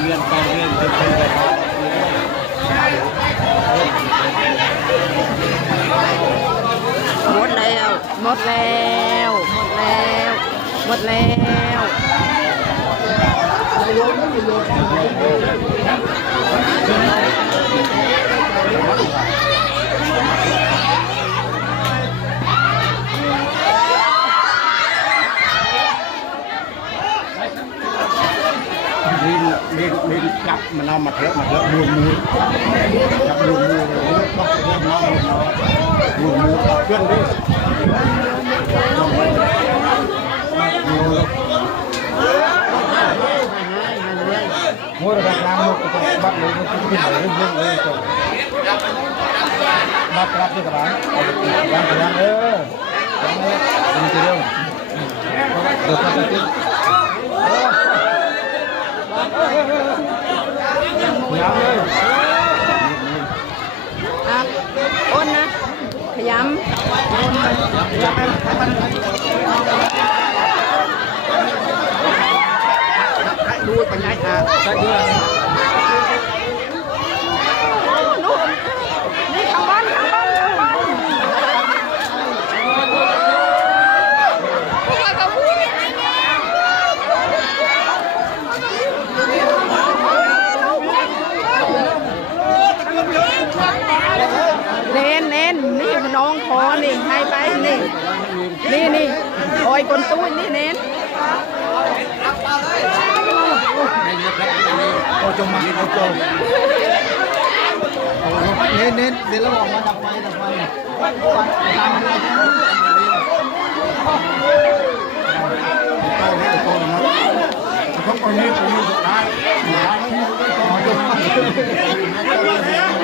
เรียนการเรียนเป็นคนแบบหมดแล้วหมดแล้วหมดแล้วหมดแล้วดินจับมันเอามาเถอะรวมมือจับรวมมือต้องเรื่องน้องรวมมือเพื่อนดิmua được Việt Nam một cái bắt lấy một cái hình ảnh riêng lên rồi bắt bắt đi các bạn đang thời gian nữa đừng chơi đâu được không ta tiếp nhắm đi อ้นนะขยำดูปัญญาใช่ด้วยนู่นนี่ข้างบ้านข้างบ้านข้างบ้านพูดกับพูดเน้นนี่น้องคอนี่ให้ไปนี่คอยคนตู้นี่เน้นโอ้จงมาโอ้จงเน้นเดี๋ยวเราบอกมาดับไฟตามเลยต้องคนนี้สุดท้ายที่ต้อง